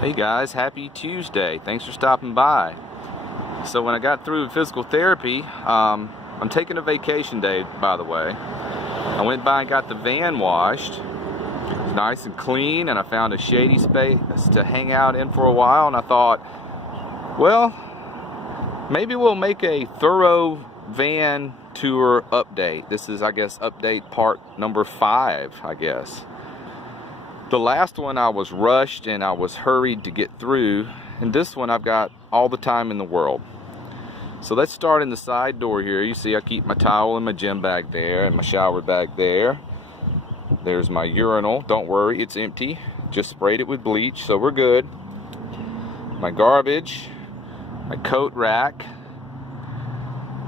Hey guys, happy Tuesday. Thanks for stopping by. So when I got through physical therapy, I'm taking a vacation day, by the way. I went by and got the van washed. It's nice and clean, and I found a shady space to hang out in for a while, and I thought, well, maybe we'll make a thorough van tour update. This is, I guess, update part number 5, I guess. The last one I was rushed and I was hurried to get through, and this one I've got all the time in the world. So let's start in the side door here. You see I keep my towel and my gym bag there and my shower bag there. There's my urinal. Don't worry, it's empty. Just sprayed it with bleach, so we're good. My garbage, my coat rack,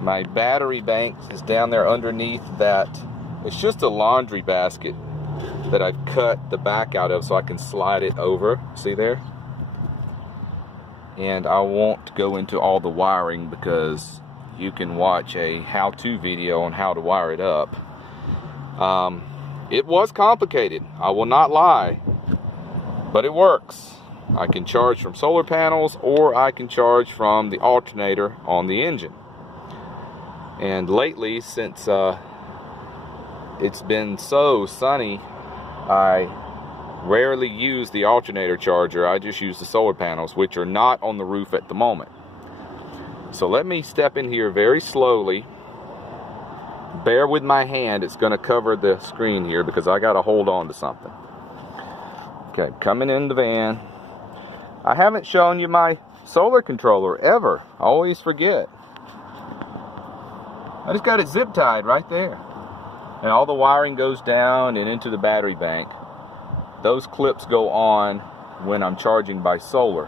my battery bank is down there underneath that. It's just a laundry basket that I've cut the back out of so I can slide it over. See there? And I won't go into all the wiring because you can watch a how-to video on how to wire it up. It was complicated, I will not lie, but it works. I can charge from solar panels, or I can charge from the alternator on the engine. And lately, since it's been so sunny, I rarely use the alternator charger. I just use the solar panels, which are not on the roof at the moment. So let me step in here very slowly. Bear with my hand, it's going to cover the screen here because I got to hold on to something. Okay, coming in the van. I haven't shown you my solar controller ever. I always forget. I just got it zip tied right there. And all the wiring goes down and into the battery bank. Those clips go on when I'm charging by solar.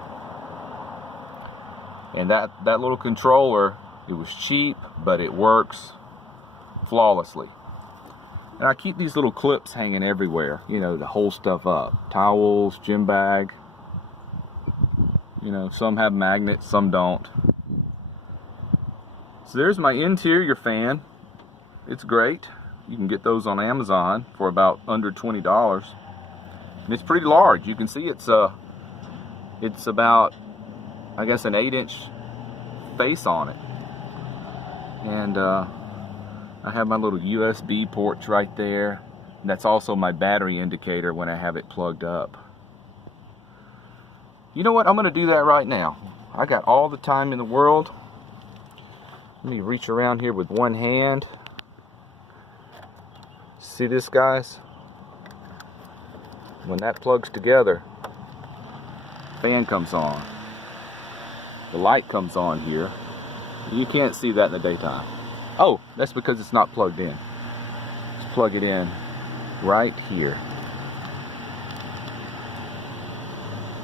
And that little controller, it was cheap, but it works flawlessly. And I keep these little clips hanging everywhere, you know, to hold stuff up. Towels, gym bag. You know, some have magnets, some don't. So there's my interior fan. It's great. You can get those on Amazon for about under $20. And it's pretty large. You can see it's about, I guess, an 8-inch face on it. And I have my little USB ports right there. And that's also my battery indicator when I have it plugged up. You know what? I'm going to do that right now. I got all the time in the world. Let me reach around here with one hand. See this, guys? When that plugs together, fan comes on. The light comes on here. You can't see that in the daytime. Oh, that's because it's not plugged in. Let's plug it in right here.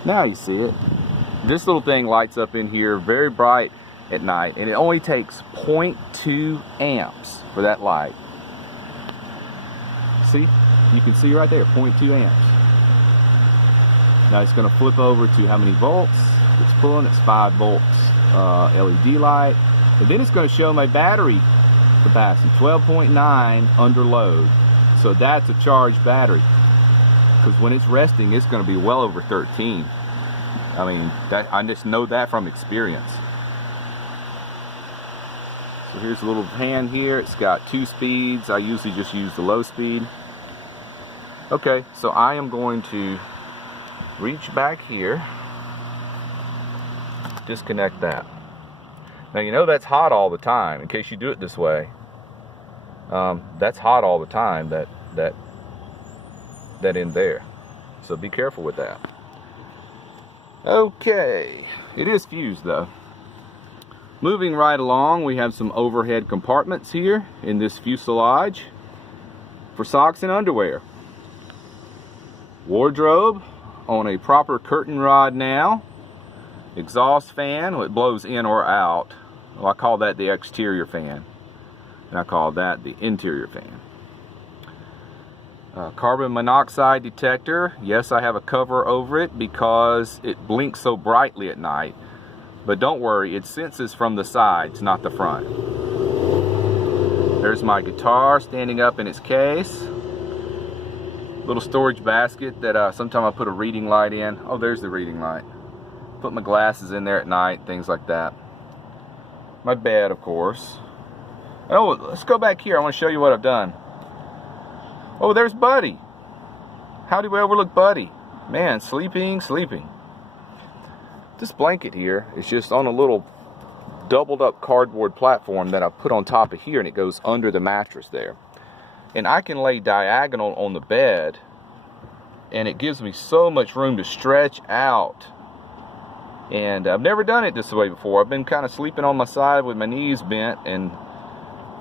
Now you see it. This little thing lights up in here very bright at night, and it only takes 0.2 amps for that light. See? You can see right there, 0.2 amps. Now it's going to flip over to how many volts it's pulling. It's 5 volts LED light. And then it's going to show my battery capacity, 12.9 under load. So that's a charged battery. Because when it's resting, it's going to be well over 13. I mean, I just know that from experience. So here's a little hand here. It's got 2 speeds. I usually just use the low speed. Okay, so I am going to reach back here, disconnect that. Now you know that's hot all the time. In case you do it this way, that's hot all the time. That in there. So be careful with that. Okay, it is fused though. Moving right along, we have some overhead compartments here in this fuselage for socks and underwear. Wardrobe on a proper curtain rod now. Exhaust fan, well, it blows in or out. Well, I call that the exterior fan, and I call that the interior fan. Carbon monoxide detector. Yes, I have a cover over it because it blinks so brightly at night. But don't worry, it senses from the sides, not the front. There's my guitar standing up in its case. little storage basket that sometimes I put a reading light in. Oh, there's the reading light. Put my glasses in there at night, things like that. My bed, of course. Oh, let's go back here. I want to show you what I've done. Oh, there's Buddy. How did we overlook Buddy? Man, sleeping. This blanket here is just on a little doubled up cardboard platform that I put on top of here, and it goes under the mattress there. And I can lay diagonal on the bed, and it gives me so much room to stretch out. And I've never done it this way before. I've been kind of sleeping on my side with my knees bent, and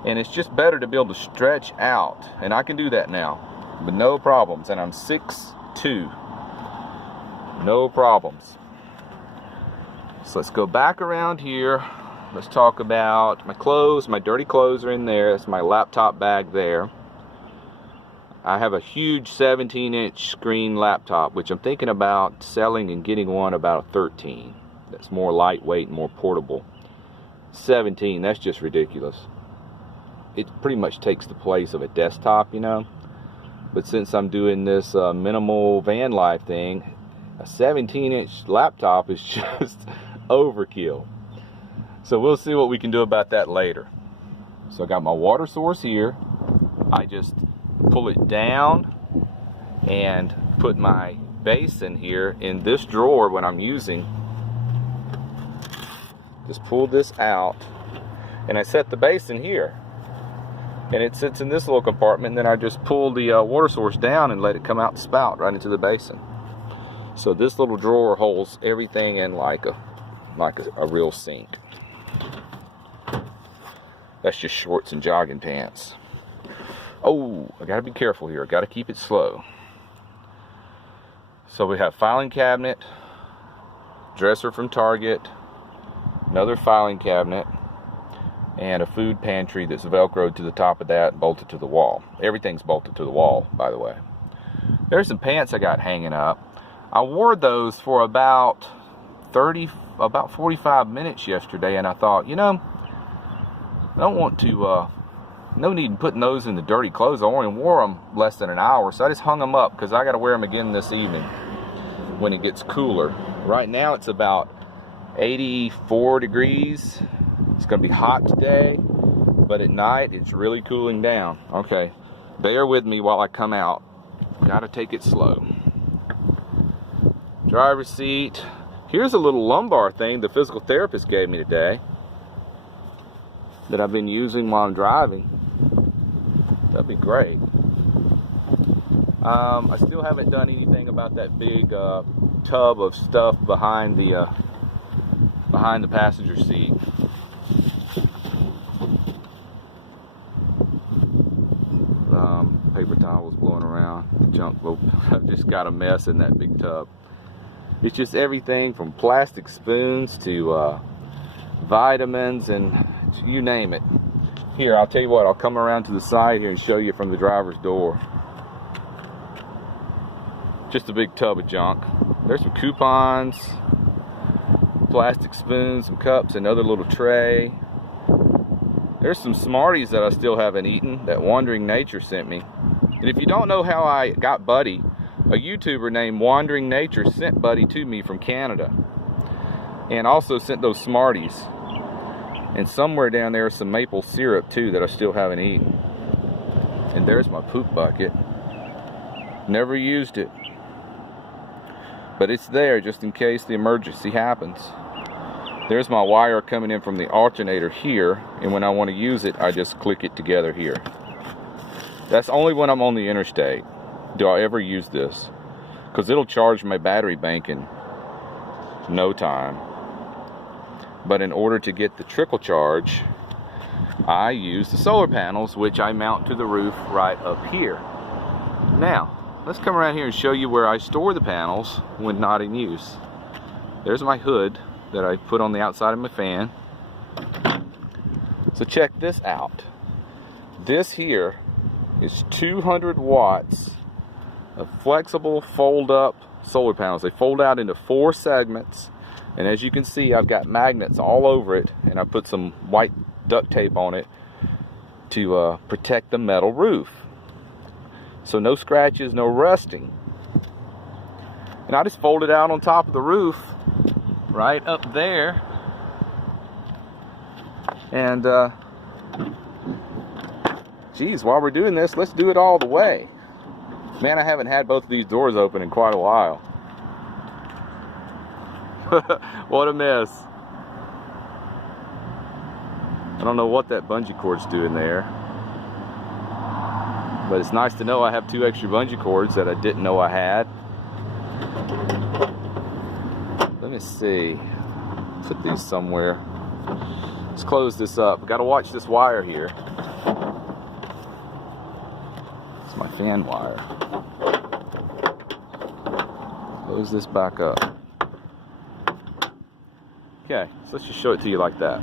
it's just better to be able to stretch out. And I can do that now with no problems. And I'm 6'2". No problems. So let's go back around here. Let's talk about my clothes. My dirty clothes are in there. That's my laptop bag there. I have a huge 17-inch screen laptop, which I'm thinking about selling and getting one about a 13. That's more lightweight and more portable. 17, that's just ridiculous. It pretty much takes the place of a desktop, you know. But since I'm doing this minimal van life thing, a 17-inch laptop is just overkill. So we'll see what we can do about that later. So I got my water source here. I just pull it down and put my basin here in this drawer when I'm using. Just pull this out, and I set the basin here, and it sits in this little compartment. And then I just pull the water source down and let it come out the spout right into the basin. So this little drawer holds everything in like a real sink. That's just shorts and jogging pants. Oh, I gotta be careful here. I gotta keep it slow. So we have filing cabinet, dresser from Target, another filing cabinet, and a food pantry that's velcroed to the top of that and bolted to the wall. Everything's bolted to the wall, by the way. There's some pants I got hanging up. I wore those for about 45 minutes yesterday, and I thought, you know, I don't want to, no need in putting those in the dirty clothes. I only wore them less than an hour, so I just hung them up because I got to wear them again this evening when it gets cooler. Right now it's about 84 degrees. It's going to be hot today, but at night it's really cooling down. Okay, bear with me while I come out. Got to take it slow. Driver's seat. Here's a little lumbar thing the physical therapist gave me today that I've been using while I'm driving. That'd be great. I still haven't done anything about that big tub of stuff behind the passenger seat. Paper towels blowing around, junk. I've just got a mess in that big tub. It's just everything from plastic spoons to vitamins and you name it. Here, I'll tell you what, I'll come around to the side here and show you from the driver's door. Just a big tub of junk. There's some coupons, plastic spoons, some cups, another little tray. There's some Smarties that I still haven't eaten that Wandering Nature sent me. And if you don't know how I got Buddy, a YouTuber named Wandering Nature sent Buddy to me from Canada. And also sent those Smarties. And somewhere down there is some maple syrup too that I still haven't eaten. And there's my poop bucket. Never used it. But it's there just in case the emergency happens. There's my wire coming in from the alternator here, and when I want to use it, I just click it together here. That's only when I'm on the interstate do I ever use this, because it'll charge my battery bank in no time. But in order to get the trickle charge, I use the solar panels, which I mount to the roof right up here. Now, let's come around here and show you where I store the panels when not in use. There's my hood that I put on the outside of my fan. So check this out. This here is 200 watts of flexible fold-up solar panels. They fold out into 4 segments, and as you can see, I've got magnets all over it, and I put some white duct tape on it to protect the metal roof. So no scratches, no rusting. And I just folded out on top of the roof, right up there. And geez, while we're doing this, let's do it all the way. Man, I haven't had both of these doors open in quite a while. What a mess. I don't know what that bungee cord's doing there. But it's nice to know I have 2 extra bungee cords that I didn't know I had. Let me see. Put these somewhere. Let's close this up. I've got to watch this wire here. It's my fan wire. Close this back up. Okay, so let's just show it to you like that.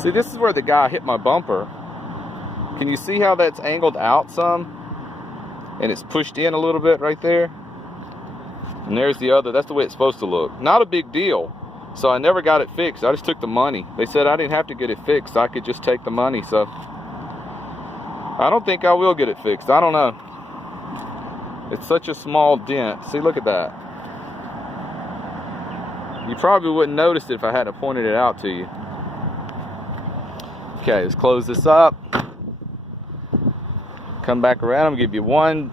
See, this is where the guy hit my bumper. Can you see how that's angled out some? And it's pushed in a little bit right there. And there's the other. That's the way it's supposed to look. Not a big deal. So I never got it fixed. I just took the money. They said I didn't have to get it fixed. I could just take the money. So I don't think I will get it fixed. I don't know. It's such a small dent. See, look at that. You probably wouldn't notice it if I hadn't pointed it out to you. Okay, let's close this up. Come back around. I'm gonna give you one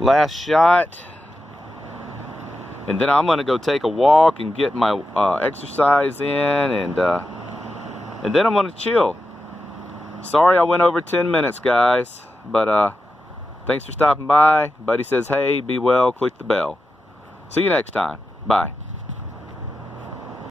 last shot. And then I'm gonna go take a walk and get my exercise in, and then I'm gonna chill. Sorry I went over 10 minutes, guys, but thanks for stopping by. Buddy says, hey, be well, click the bell. See you next time. Bye.